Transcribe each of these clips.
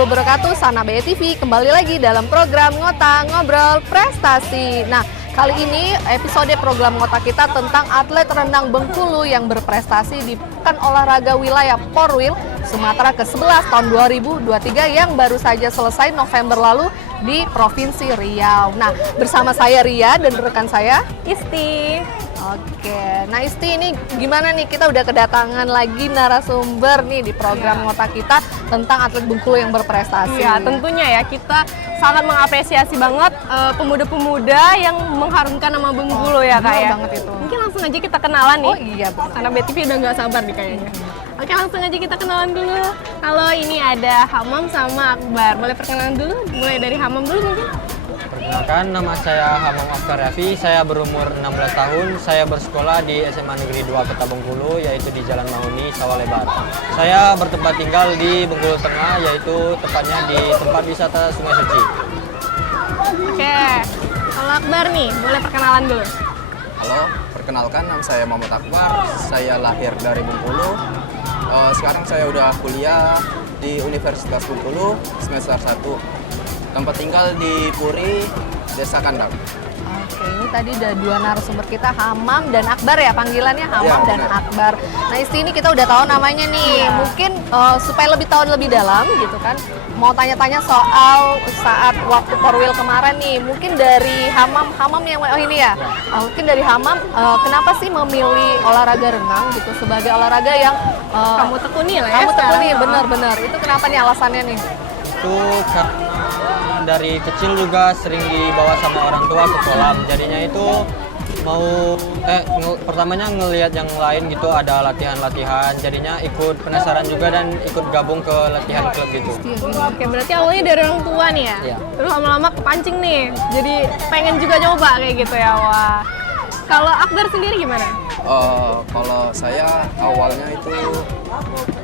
wabarakatuh, Sana BE TV kembali lagi dalam program Ngota Ngobrol Prestasi. Nah, kali ini episode program Ngota kita tentang atlet renang Bengkulu yang berprestasi di Pekan Olahraga Wilayah Porwil Sumatera ke-11 tahun 2023 yang baru saja selesai November lalu di Provinsi Riau. Nah, bersama saya Ria dan rekan saya Isti. Oke, nah Isti, ini gimana nih, kita udah kedatangan lagi narasumber nih di program Ngota kita tentang atlet Bengkulu yang berprestasi. Iya, tentunya ya, kita sangat mengapresiasi banget pemuda-pemuda yang mengharumkan nama Bengkulu ya Kak ya. Banget itu. Mungkin langsung aja kita kenalan nih. Oh iya, Karena BTV udah nggak sabar nih kayaknya. Oke, langsung aja kita kenalan dulu. Halo, ini ada Hamam sama Akbar. Boleh perkenalan dulu? Mulai dari Hamam dulu mungkin? Perkenalkan, nama saya Hamam Akbar Raffi, saya berumur 16 tahun, saya bersekolah di SMA Negeri 2 Kota Bengkulu, yaitu di Jalan Mahuni, Sawalebar. Saya bertempat tinggal di Bengkulu Tengah, yaitu tepatnya di tempat wisata Sungai Suci. Oke, kalau Akbar nih, boleh perkenalan dulu. Halo, perkenalkan nama saya Muhammad Akbar, saya lahir dari Bengkulu. Sekarang saya udah kuliah di Universitas Bengkulu semester 1. Tempat tinggal di Puri, Desa Kandang. Oke, ini tadi ada dua narasumber kita, Hamam dan Akbar ya, panggilannya Hamam Ya, dan benar. Akbar. Nah Isti, ini kita udah tahu namanya nih, mungkin supaya lebih tahu lebih dalam gitu kan, mau tanya-tanya soal saat waktu Porwil kemarin nih, mungkin dari Hamam yang, ini ya, mungkin dari Hamam, kenapa sih memilih olahraga renang gitu sebagai olahraga yang Kamu tekuni lah ya kamu tekuni, sekarang. bener-bener, itu kenapa nih alasannya nih? Itu karena dari kecil juga sering dibawa sama orang tua ke kolam, jadinya itu pertamanya ngelihat yang lain gitu, ada latihan-latihan, jadinya ikut penasaran juga dan ikut gabung ke latihan klub gitu. Oke, berarti awalnya dari orang tua nih ya? Iya. Terus lama-lama kepancing nih, jadi pengen juga nyoba kayak gitu ya, wah. Kalau Akbar sendiri gimana? Kalau saya awalnya itu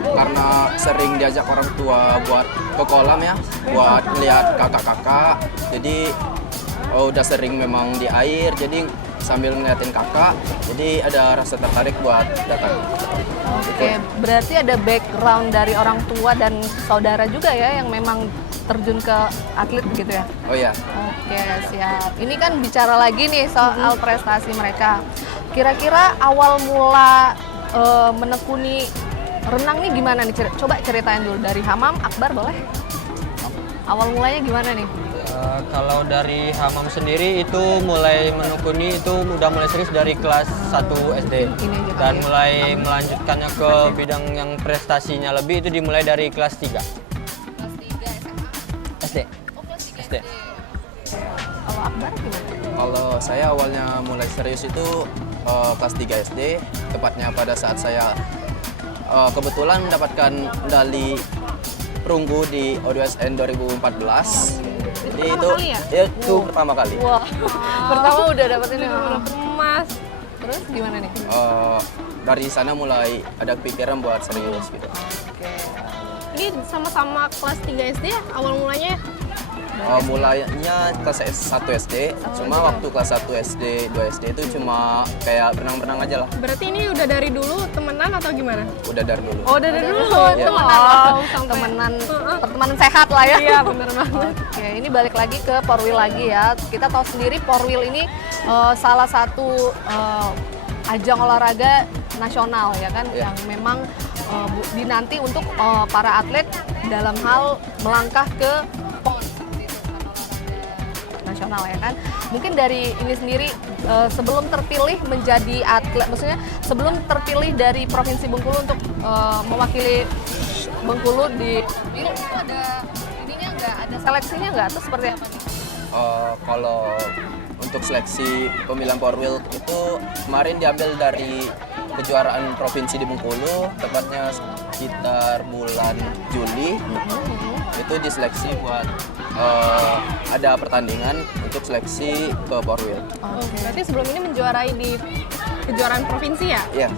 karena sering diajak orang tua buat ke kolam ya, buat lihat kakak-kakak. Jadi udah sering memang di air, jadi sambil ngeliatin kakak, jadi ada rasa tertarik buat datang. Oke, berarti ada background dari orang tua dan saudara juga ya yang memang terjun ke atlet begitu ya? Oh iya. Oke, siap. Ini kan bicara lagi nih soal prestasi mereka. Kira-kira awal mula menekuni renang nih gimana nih? Coba ceritain dulu dari Hamam, Akbar boleh? Awal mulanya gimana nih? Kalau dari Hamam sendiri itu mulai menekuni itu udah mulai serius dari kelas 1 SD. Ini aja Dan kali ya. mulai melanjutkannya ke bidang yang prestasinya lebih itu dimulai dari kelas 3. Kelas 3 SMA? SD. Oh, kelas 3 SD. Kalau Akbar gimana? Kalau saya awalnya mulai serius itu kelas 3 SD, tepatnya pada saat saya kebetulan mendapatkan medali perunggu di ODSN 2014. Jadi pertama kali ya? Itu pertama kali. Wah, pertama udah dapet ini. Emas. Terus gimana nih? Dari sana mulai ada pikiran buat serius gitu. Oke. Ini sama-sama kelas 3 SD ya awal mulanya? Mulainya kelas 1 SD, cuma waktu kelas 1 SD, 2 SD itu cuma kayak berenang-berenang aja lah. Berarti ini udah dari dulu temenan atau gimana? Udah dari dulu. Oh, dari dulu. Iya. Temenan, pertemanan sehat lah ya. Iya, bener banget. Oke, ini balik lagi ke Porwil lagi ya. Kita tahu sendiri Porwil ini salah satu ajang olahraga nasional ya kan, Iya. yang memang dinanti untuk para atlet dalam hal melangkah ke PON nasional ya kan. Mungkin dari ini sendiri sebelum terpilih menjadi atlet, maksudnya sebelum terpilih dari Provinsi Bengkulu untuk mewakili Bengkulu di itu ada ininya nggak, ada seleksinya nggak, atau seperti apa nih? Kalau untuk seleksi pemilihan Porwil itu kemarin diambil dari kejuaraan provinsi di Bengkulu, tepatnya sekitar bulan Juli. Itu diseleksi buat ada pertandingan untuk seleksi ke Porwil. Oh, berarti sebelum ini menjuarai di kejuaraan provinsi ya? Iya.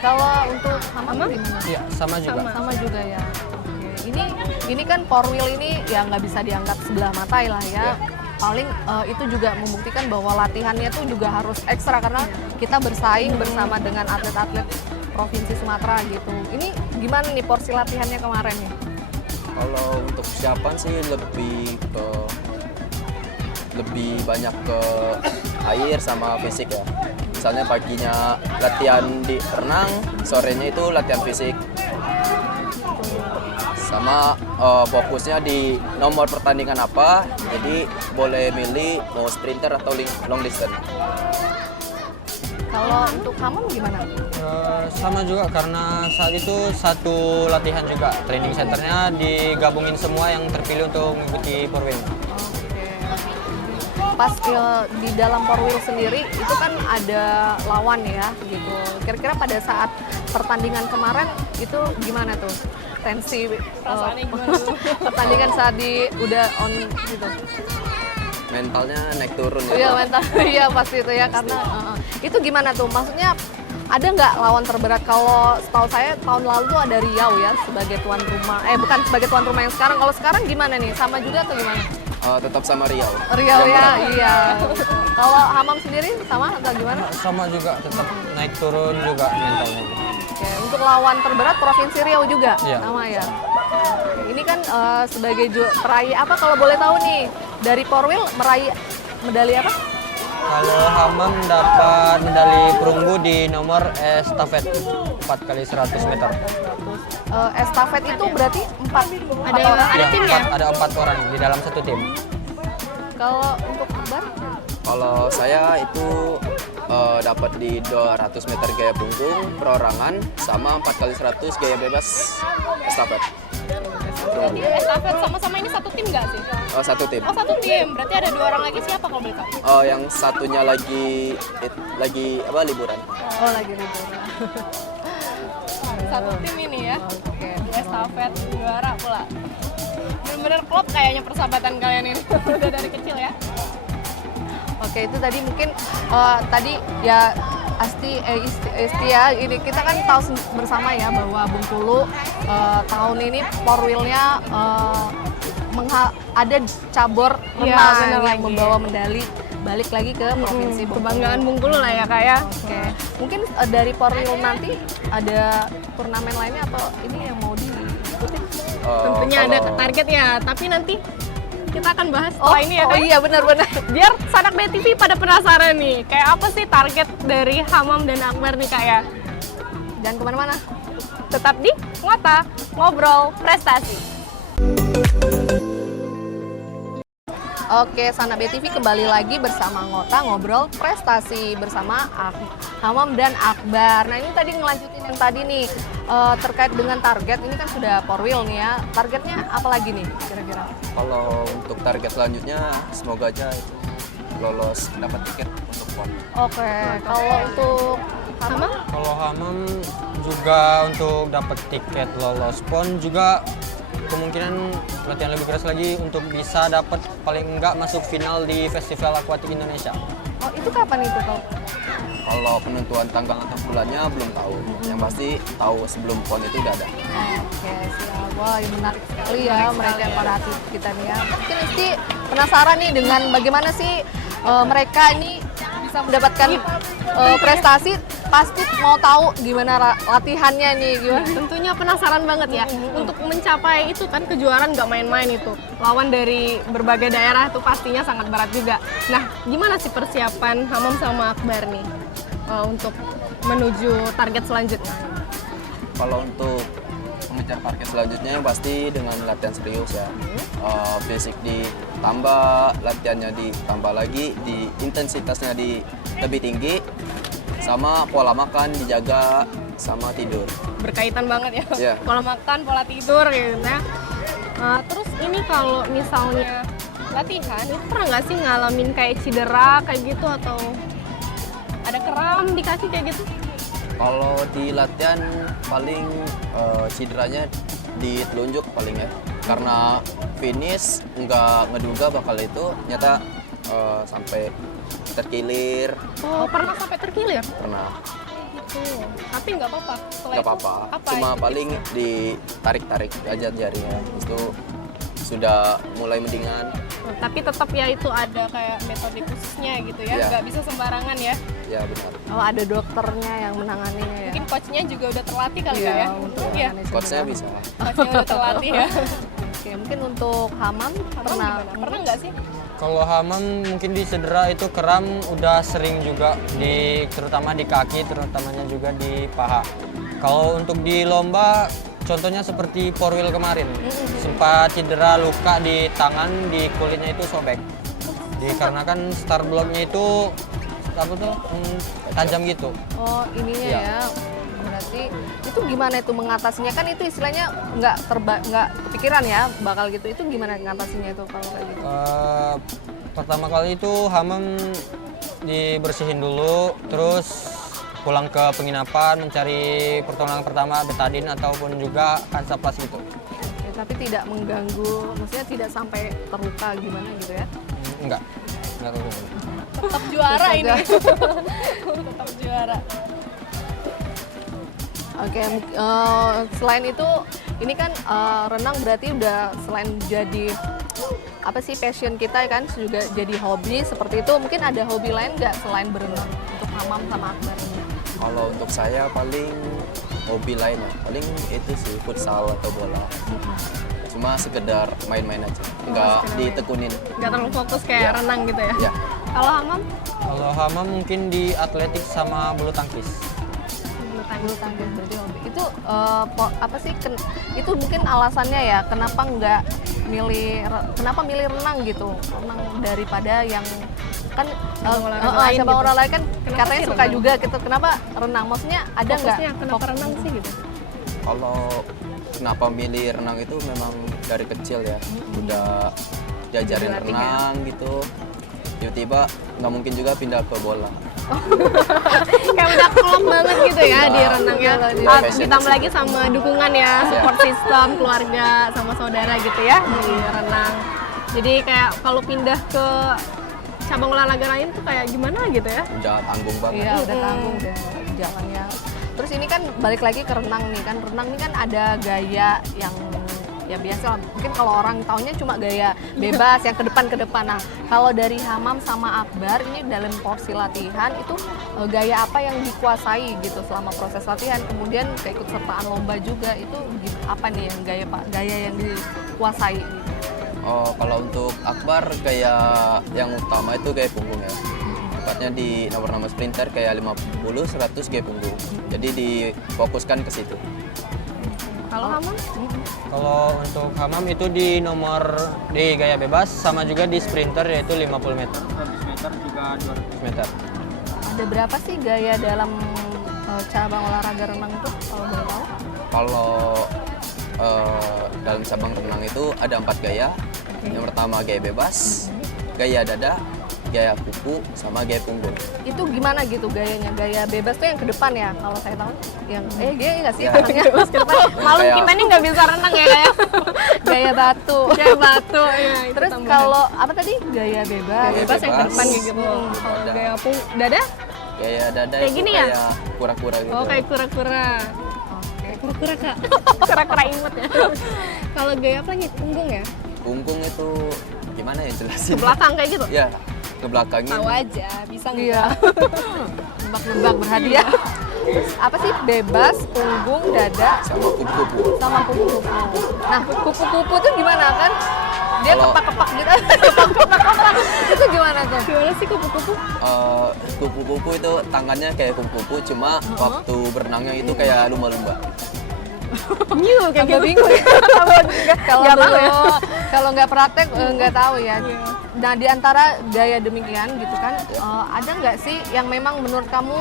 Kalau untuk Hamam gimana? Iya, sama juga. Sama juga ya. Oke. Ini kan Porwil ini ya nggak bisa dianggap sebelah mata lah ya. Paling itu juga membuktikan bahwa latihannya tuh juga harus ekstra karena kita bersaing bersama dengan atlet-atlet Provinsi Sumatera gitu. Ini gimana nih porsi latihannya kemarin nih? Kalau untuk persiapan sih lebih banyak ke air sama fisik ya. Misalnya paginya latihan di renang, sorenya itu latihan fisik. Sama fokusnya di nomor pertandingan apa, jadi boleh milih mau sprinter atau long distance. Kalau untuk Hamam gimana? Sama juga karena saat itu satu latihan juga. Training centernya digabungin semua yang terpilih untuk mengikuti Porwil. Pas di dalam Porwil sendiri itu kan ada lawan ya gitu. Kira-kira pada saat pertandingan kemarin itu gimana tuh? Tensi Perasaannya gimana tuh? pertandingan saat udah on gitu. Mentalnya naik turun ya. Iya mental, iya pasti itu ya karena itu gimana tuh? Maksudnya ada nggak lawan terberat? Kalau setahu saya tahun lalu tuh ada Riau ya sebagai tuan rumah. Bukan sebagai tuan rumah yang sekarang. Kalau sekarang gimana nih? Sama juga atau gimana? Tetap sama Riau. Riau Yang ya, berat. iya. Kalau Hamam sendiri sama atau gimana? Sama juga, tetap naik turun juga mentalnya. Oke, untuk lawan terberat Provinsi Riau juga Iya. sama ya. Oke, ini kan sebagai peraih apa kalau boleh tahu nih dari Porwil meraih medali apa? Kalau Hamam dapat medali perunggu di nomor estafet 4x100 meter. Estafet itu berarti empat Ada orang. ada tim ya? Ada 4 orang di dalam satu tim. Kalau untuk Akbar? Kalau saya itu dapat di 200 meter gaya punggung perorangan sama 4x100 gaya bebas estafet. Berarti estafet sama-sama ini satu tim nggak sih? Satu tim. Oh satu tim, berarti ada 2 orang lagi siapa kalau boleh tahu? Yang satunya lagi apa liburan. Oh lagi liburan. Satu tim ini ya, Oke. estafet juara pula. Bener-bener klop kayaknya persahabatan kalian ini, udah dari kecil ya. Oke itu tadi mungkin tadi ya Isti ya ini kita kan tahu bersama ya bahwa Bengkulu tahun ini Porwilnya ada cabur Iya, renang bener yang lagi. membawa medali balik lagi ke provinsi Bengkulu. Kebanggaan Bengkulu lah ya kak ya. Oke mungkin dari Porwil nanti ada turnamen lainnya atau ini yang mau diikuti? Tentunya ada Kalau- target ya, tapi nanti kita akan bahas setelah ini ya oh Kak. iya benar-benar. Biar Sanak BTV pada penasaran nih, kayak apa sih target dari Hamam dan Akbar nih kak ya. Jangan kemana-mana. Tetap di Ngota Ngobrol Prestasi. Oke, Sanak BTV kembali lagi bersama Ngota Ngobrol Prestasi bersama Hamam dan Akbar. Nah ini tadi ngelanjutin yang tadi nih terkait dengan target. Ini kan sudah Porwil nih ya. Targetnya apa lagi nih kira-kira? Kalau untuk target selanjutnya semoga aja itu lolos dapat tiket untuk PON. Oke, kalau untuk Hamam? Kalau Hamam juga untuk dapat tiket lolos PON juga kemungkinan latihan lebih keras lagi untuk bisa dapat paling enggak masuk final di Festival Akuatik Indonesia. Oh itu kapan itu kalau? Kalau penentuan tanggal atau bulannya belum tahu. Yang pasti tahu sebelum PON itu udah ada. Oke, siap. Wah, ini menarik sekali ya mereka para atlet kita nih ya. Mungkin Isti penasaran nih dengan bagaimana sih mereka ini bisa mendapatkan prestasi. Pasti mau tahu gimana latihannya nih, gimana? Tentunya penasaran banget ya. Untuk mencapai itu kan kejuaraan nggak main-main itu. Lawan dari berbagai daerah itu pastinya sangat berat juga. Nah, gimana sih persiapan Hamam sama Akbar nih untuk menuju target selanjutnya? Kalau untuk mengejar target selanjutnya yang pasti dengan latihan serius ya. Basic ditambah, latihannya ditambah lagi, di intensitasnya lebih tinggi, sama pola makan dijaga, sama tidur. Berkaitan banget ya. Iya. Pola makan, pola tidur gitu ya. Terus ini kalau misalnya latihan, itu pernah nggak sih ngalamin kayak cedera kayak gitu atau ada kram di kaki kayak gitu? Kalau di latihan paling cederanya di telunjuk paling ya. Karena finish nggak ngeduga bakal itu, nyata sampai terkilir, Oh, pernah sampai terkilir? pernah. Gitu. Tapi nggak apa-apa. Setelah Nggak itu, apa-apa, apa cuma ya? paling ditarik-tarik aja jarinya. Itu sudah mulai mendingan. Tapi tetap ya itu ada kayak metode khususnya gitu ya, Iya. nggak bisa sembarangan ya. Ya benar. Oh, ada dokternya yang menanganinya ya. Mungkin coachnya juga udah terlatih kali Iya, ya. untuk Iya, menangani Coachnya cedera. bisa. coachnya udah terlatih ya. Oke, mungkin untuk Hamam pernah Pernah nggak sih? Kalau Hamam mungkin di cedera itu kram udah sering juga terutama di kaki, terutamanya juga di paha. Kalau untuk di lomba contohnya seperti four wheel kemarin, sempat cedera luka di tangan, di kulitnya itu sobek. Dikarenakan star blocknya itu apa tuh tajam gitu. Oh, ininya Iya. ya. Berarti itu gimana itu mengatasinya? Kan itu istilahnya nggak kepikiran ya bakal gitu. Itu gimana ngatasinya itu kalau kayak gitu? Pertama kali itu Hamam dibersihin dulu, terus pulang ke penginapan mencari pertolongan pertama betadin ataupun juga Hansaplast gitu. Ya, tapi tidak mengganggu, maksudnya tidak sampai terluka gimana gitu ya? Enggak tahu. Tetap juara Terus ini. aja. Tetap juara. Oke, selain itu, ini kan renang berarti udah selain jadi apa sih passion kita kan juga jadi hobi seperti itu. Mungkin ada hobi lain nggak selain berenang untuk Hamam sama Akbar ini? Kalau untuk saya paling hobi lain ya, paling itu sih futsal atau bola. Cuma sekedar main-main aja, nggak ditekunin. Nggak terlalu fokus kayak Iya. renang gitu ya? Ya, Kalau Hamam? Kalau Hamam mungkin di atletik sama bulu tangkis. Bulu tangkis berarti hobi. Itu apa sih? Itu mungkin alasannya ya kenapa milih renang gitu? Renang daripada yang kan Cabang olahraga lain cabang gitu. olahraga kan Kenapa katanya sih suka renang? juga gitu. Kenapa renang? Maksudnya ada nggak? Fokusnya kenapa renang sih gitu? kalau kenapa milih renang itu memang dari kecil ya, udah diajarin Dilatih ya? renang gitu. Tiba-tiba nggak mungkin juga pindah ke bola. Kayak udah klop banget gitu ya di Nah, renang ya. iya, passion Ditambah sih. lagi sama dukungan ya, support system, keluarga, sama saudara gitu ya di renang. Jadi kayak kalau pindah ke cabang olahraga lain tuh kayak gimana gitu ya? Udah tanggung banget. Iya, udah tanggung deh jalannya. Terus ini kan balik lagi ke renang nih kan. Renang ini kan ada gaya yang ya biasa lah. Mungkin kalau orang taunya cuma gaya bebas yang ke depan. Nah, kalau dari Hamam sama Akbar ini dalam porsi latihan itu gaya apa yang dikuasai gitu selama proses latihan. Kemudian keikutsertaan lomba juga itu apa nih yang gaya yang dikuasai gitu. Oh, kalau untuk Akbar kayak yang utama itu kayak punggung ya. Tepatnya di nomor-nomor sprinter kayak 50, 100 kayak punggung. Jadi difokuskan ke situ. Kalau Hamam? Kalau untuk Hamam itu di gaya bebas sama juga di sprinter yaitu 50 meter. 100 meter juga 200 meter. Ada berapa sih gaya dalam cabang olahraga renang itu kalau boleh tahu? Kalau dalam cabang renang itu ada 4 gaya. Yang pertama gaya bebas, gaya dada, gaya kuku, sama gaya punggung. Itu gimana gitu gayanya? Gaya bebas tuh yang ke depan ya kalau saya tahu. Yang gaya nggak sih Ya. renangnya? Bebas ke depan. Malu Kayak- kita ini nggak bisa renang ya kayak. Gaya batu. Kayak batu ya. itu Terus tambahan. kalau apa tadi? Gaya bebas. Gaya bebas yang ke bebas. depan kayak gitu. Kalau Dada. gaya dada? Gaya dada Kayak itu gini ya? kayak kura-kura gitu. Oh kayak kura-kura. Kayak kura-kura kak. Kura-kura imut ya. Kalau gaya apa lagi? Punggung ya? Punggung itu gimana ya Ke jelasin? belakang kayak gitu? Ya, ke belakangin. Tahu aja, bisa nggak? Iya. Nebak-nebak berhadiah. Terus apa sih? Bebas, punggung, dada, Sama kupu-kupu. sama kupu-kupu. Nah, kupu-kupu tuh gimana kan? Dia Kalau- kepak-kepak gitu. Kepak-kepak. Itu gimana tuh? Gimana sih kupu-kupu? Kupu-kupu itu tangannya kayak kupu-kupu, cuma waktu berenangnya itu kayak lumba-lumba. New kayak Agak gitu. bingung ya. Kalau Nggak tahu ya. kalau nggak praktek nggak tahu ya. Nah, di antara gaya demikian gitu kan, ada nggak sih yang memang menurut kamu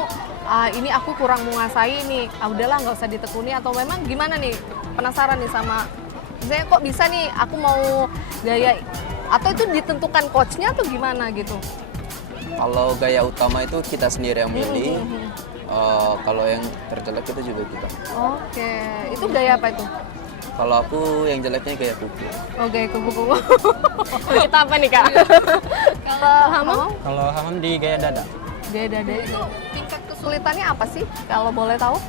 ini aku kurang menguasai nih, udahlah nggak usah ditekuni atau memang gimana nih? Penasaran nih sama, misalnya kok bisa nih aku mau gaya atau itu ditentukan coachnya atau gimana gitu? Kalau gaya utama itu kita sendiri yang milih. Kalau yang terjelek itu juga kita. Oke, itu gaya apa itu? Kalau aku yang jeleknya gaya kuku. Oh, gaya kupu-kupu. Kita apa nih kak? Kalau Hamam? Kalau Hamam di gaya dada. Gaya dada itu tingkat kesulitannya apa sih kalau boleh tahu?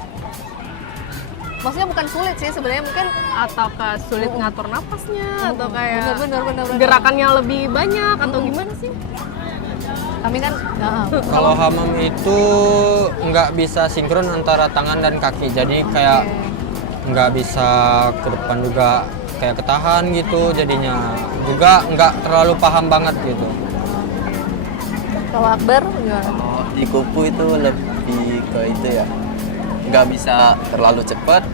Maksudnya bukan sulit sih sebenarnya mungkin Atau sulit ngatur napasnya atau kayak bener. gerakannya lebih banyak atau gimana sih? Kami kan Kalau Hamam itu nggak bisa sinkron antara tangan dan kaki, jadi kayak nggak bisa ke depan juga kayak ketahan gitu, jadinya juga nggak terlalu paham banget gitu. Kalau Akbar gimana? Kalau di kupu itu lebih ke itu ya, nggak bisa terlalu cepat.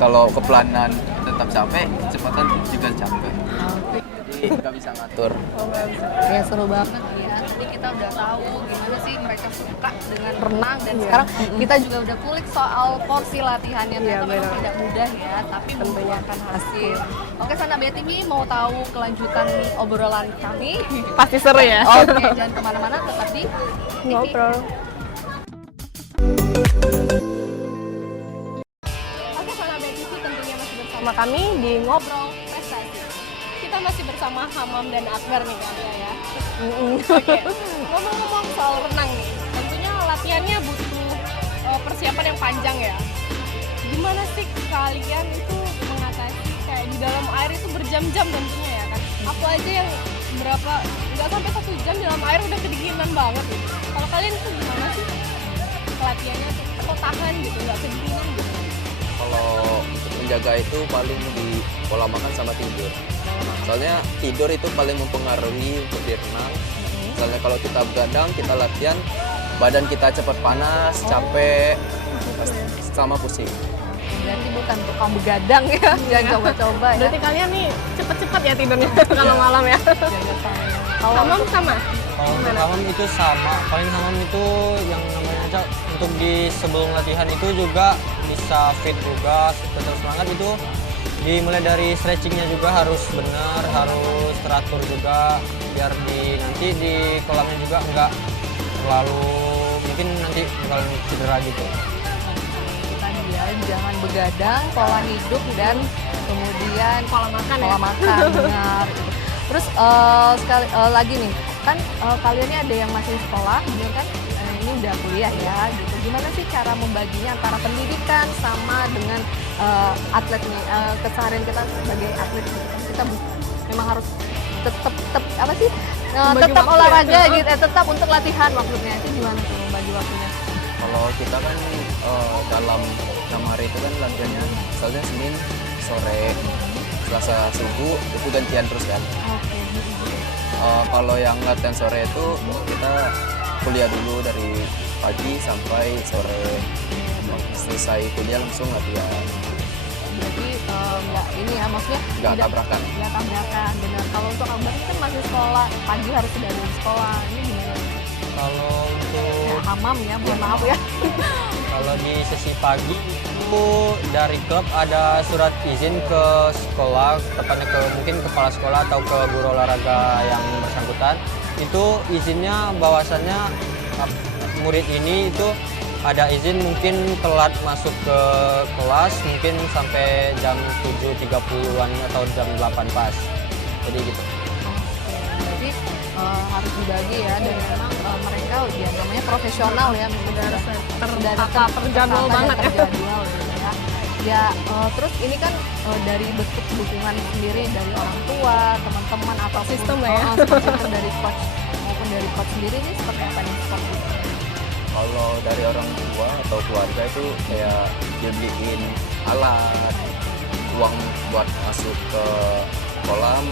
Kalau kepelanan tetap capek, kecepatan juga capek. Jadi nggak bisa ngatur. Ya seru banget ya. Jadi kita udah tahu gimana sih mereka suka dengan renang dan sekarang kita juga udah kulik soal porsi latihannya. Ternyata memang tidak mudah ya, tapi membuahkan hasil. Oke, Sana BTV mau tahu kelanjutan obrolan kami? Pasti seru ya. Oke, jangan kemana-mana, tetap di Ngobrol. Oke, Sana BTV tentunya masih bersama kami di Ngobrol Prestasi. Kita masih bersama Hamam dan Akbar nih Kak ya. Oke, ngomong-ngomong soal renang nih, tentunya latihannya butuh persiapan yang panjang ya. Gimana sih kalian itu mengatasi kayak di dalam air itu berjam-jam tentunya ya kan? Aku aja yang berapa, nggak sampai 1 jam di dalam air udah kedinginan banget gitu. Kalau kalian itu gimana sih latihannya tuh? Atau tahan gitu, nggak kedinginan gitu? Kalau untuk menjaga itu paling di pola makan sama tidur. Soalnya tidur itu paling mempengaruhi untuk di renang. Soalnya kalau kita begadang, kita latihan, badan kita cepat panas, capek, sama pusing. Berarti bukan tukang begadang ya, jangan coba-coba ya. Berarti kalian nih cepet-cepet ya tidurnya kalau malam ya? Kalau Hamam sama? Kalau untuk hamam itu sama, paling hamam itu yang namanya aja untuk di sebelum latihan itu juga bisa fit juga, tetap semangat itu. Dimulai dari stretchingnya juga harus benar, harus teratur juga biar nanti di kolamnya juga nggak terlalu mungkin nanti bakal cedera gitu. tadi ya, jangan begadang, pola hidup dan kemudian Pola makan ya? pola makan benar. Terus lagi nih, kan kalian ini ada yang masih sekolah, bener kan? Ini udah kuliah ya, gitu. Gimana sih cara membaginya antara pendidikan sama dengan atlet nih? Keseharian kita sebagai atlet gitu kan, kita memang harus tetap apa sih? Tetap waktu olahraga ya? gitu, tetap untuk latihan waktunya. Itu gimana tuh membagi waktunya? Kalau kita kan dalam 6 hari itu kan latihannya, misalnya Senin sore, Selasa subuh itu gantian terus kan. Oke. Kalau yang latihan sore itu kita kuliah dulu dari pagi sampai sore. Selesai kuliah langsung latihan, Jadi nggak ini ya, maksudnya nggak tidak- tabrakan. nggak tabrakan, benar. Kalau untuk Akbar kan masih sekolah, pagi harus sudah dari sekolah. Ini gimana? Kalau Ya, untuk hamam ya, mohon maaf ya. kalau di sesi pagi itu dari klub ada surat izin ke sekolah, tepatnya ke mungkin kepala sekolah atau ke guru olahraga yang bersangkutan. Itu izinnya bahwasannya murid ini itu ada izin mungkin telat masuk ke kelas mungkin sampai jam 7.30-an atau jam 8 pas. Jadi gitu. Jadi harus dibagi ya, dan memang mereka ya namanya profesional ya, tertata, terjadwal banget ya. terjadwal gitu ya. Ya terus ini kan dari bentuk dukungan sendiri dari orang tua, teman-teman atau Sistem lah ya. sistem dari coach maupun dari coach sendiri ini seperti apa nih support system? Kalau dari orang tua atau keluarga itu kayak dia beliin alat, uang buat masuk ke kolam,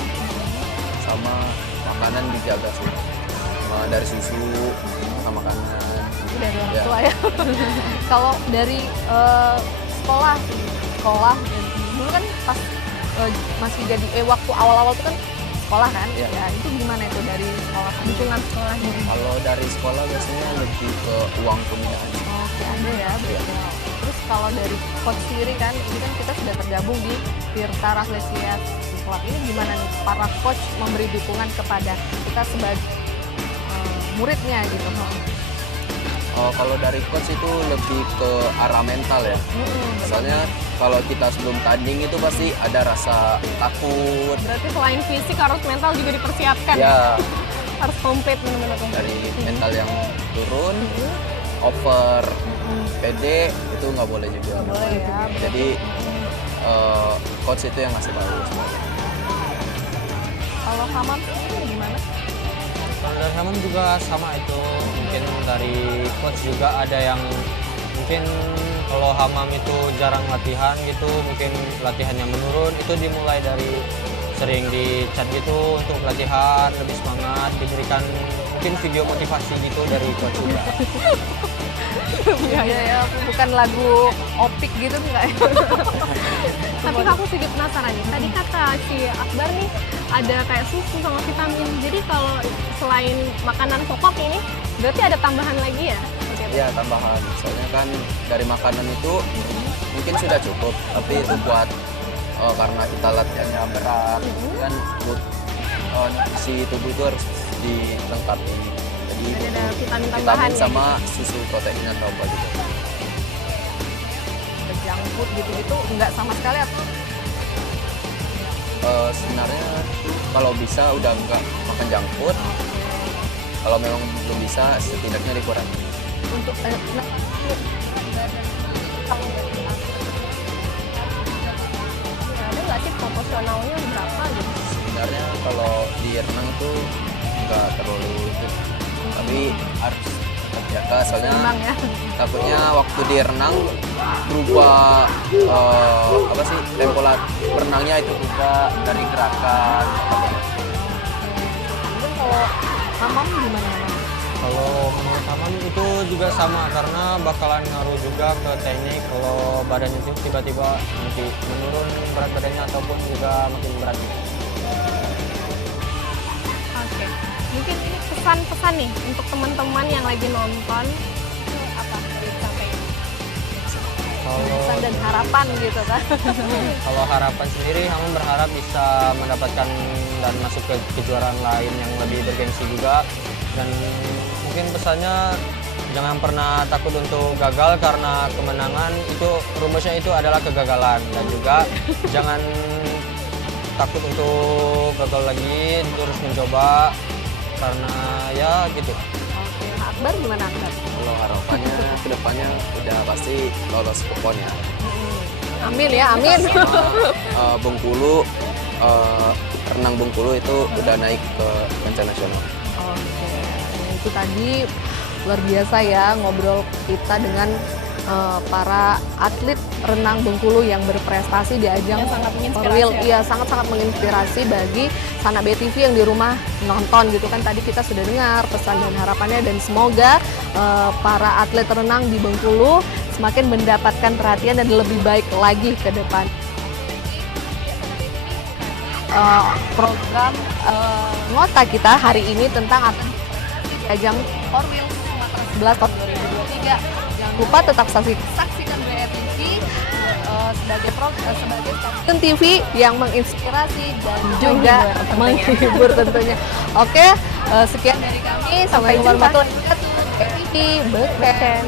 sama makanan dijaga sih. Dari susu sama makanan. Itu dari orang Ya. tua ya. Kalau dari sekolah dan dulu kan pas masih jadi waktu awal-awal itu kan sekolah kan, Ya. ya itu gimana itu dari sekolah? Dukungan sekolahnya. Kalau dari sekolah biasanya lebih ke uang pembinaan. Oke, ada ya, berarti. Terus kalau dari coach sendiri kan, ini kan kita sudah tergabung di Tirta Rafflesia Club. Ini gimana nih para coach memberi dukungan kepada kita sebagai muridnya gitu? Kalau dari coach itu lebih ke arah mental ya. Misalnya kalau kita sebelum tanding itu pasti ada rasa takut. Berarti selain fisik harus mental juga dipersiapkan. Ya, Harus compete benar-benar compete. dari mental yang turun, over, pede itu nggak boleh juga. Nggak boleh ya. Jadi coach itu yang ngasih tahu semuanya. Kalau Hamam sendiri gimana? Kalau dari Hamam juga sama itu, mungkin dari coach juga ada yang mungkin kalau Hamam itu jarang latihan gitu, mungkin latihannya menurun, itu dimulai dari sering dicat gitu untuk latihan, lebih semangat, diberikan mungkin video motivasi gitu dari coach juga. Iya ya, bukan lagu opik gitu enggak ya? Tapi aku sedikit penasaran nih. Tadi kata si Akbar nih ada kayak susu sama vitamin. Jadi kalau selain makanan pokok ini berarti ada tambahan lagi ya? Seperti apa? Ya tambahan, soalnya kan dari makanan itu mungkin sudah cukup, tapi itu buat karena kita latihannya berat kan nutrisi tubuh itu harus dilengkapi. Jadi Ada butuh vitamin tambahan vitamin ya? sama susu protein atau apa gitu. Junk food gitu-gitu enggak sama sekali atau Sebenarnya kalau bisa udah nggak makan junk food. Kalau memang belum bisa, setidaknya dikurangi. untuk Ada nggak sih proporsionalnya berapa gitu? Sebenarnya kalau di renang tuh nggak terlalu itu, tapi harus tetap jaga soalnya seimbang ya? takutnya waktu di renang berubah apa sih tempo berenangnya itu berubah dari gerakan. Mungkin kalau Hamam gimana? Kalau menurut Hamam itu juga sama karena bakalan ngaruh juga ke teknik kalau badannya itu tiba-tiba nanti menurun berat badannya ataupun juga makin berat. Oke. Mungkin ini pesan-pesan nih untuk teman-teman yang lagi nonton itu apa dari disampaikan? Pesan Kalau dan harapan gitu kan? Kalau harapan sendiri, Hamam berharap bisa mendapatkan dan masuk ke kejuaraan lain yang lebih bergengsi juga. Dan mungkin pesannya jangan pernah takut untuk gagal karena kemenangan itu rumusnya itu adalah kegagalan. Dan juga jangan takut untuk gagal lagi, terus mencoba karena ya gitu. Oke, Akbar gimana Akbar? Kalau harapannya kedepannya udah pasti lolos ke PON ya. Amin ya, amin. Bengkulu renang Bengkulu itu udah naik ke kancah nasional. Oke, itu tadi luar biasa ya ngobrol kita dengan para atlet renang Bengkulu yang berprestasi di ajang Yang sangat menginspirasi Korwil. ya? Iya, sangat-sangat menginspirasi bagi Sanak BTV yang di rumah nonton gitu kan. Tadi kita sudah dengar pesan dan harapannya dan semoga para atlet renang di Bengkulu semakin mendapatkan perhatian dan lebih baik lagi ke depan. Program ngota kita hari ini tentang atlet di ajang Korwil Sumatera 11 tahun 2023. Jangan lupa tetap saksikan BRTV sebagai stasiun TV yang menginspirasi dan juga menghibur tentunya. Oke, sekian dari kami. Sampai jumpa. Warahmatullahi wabarakatuh. BRTV Beken.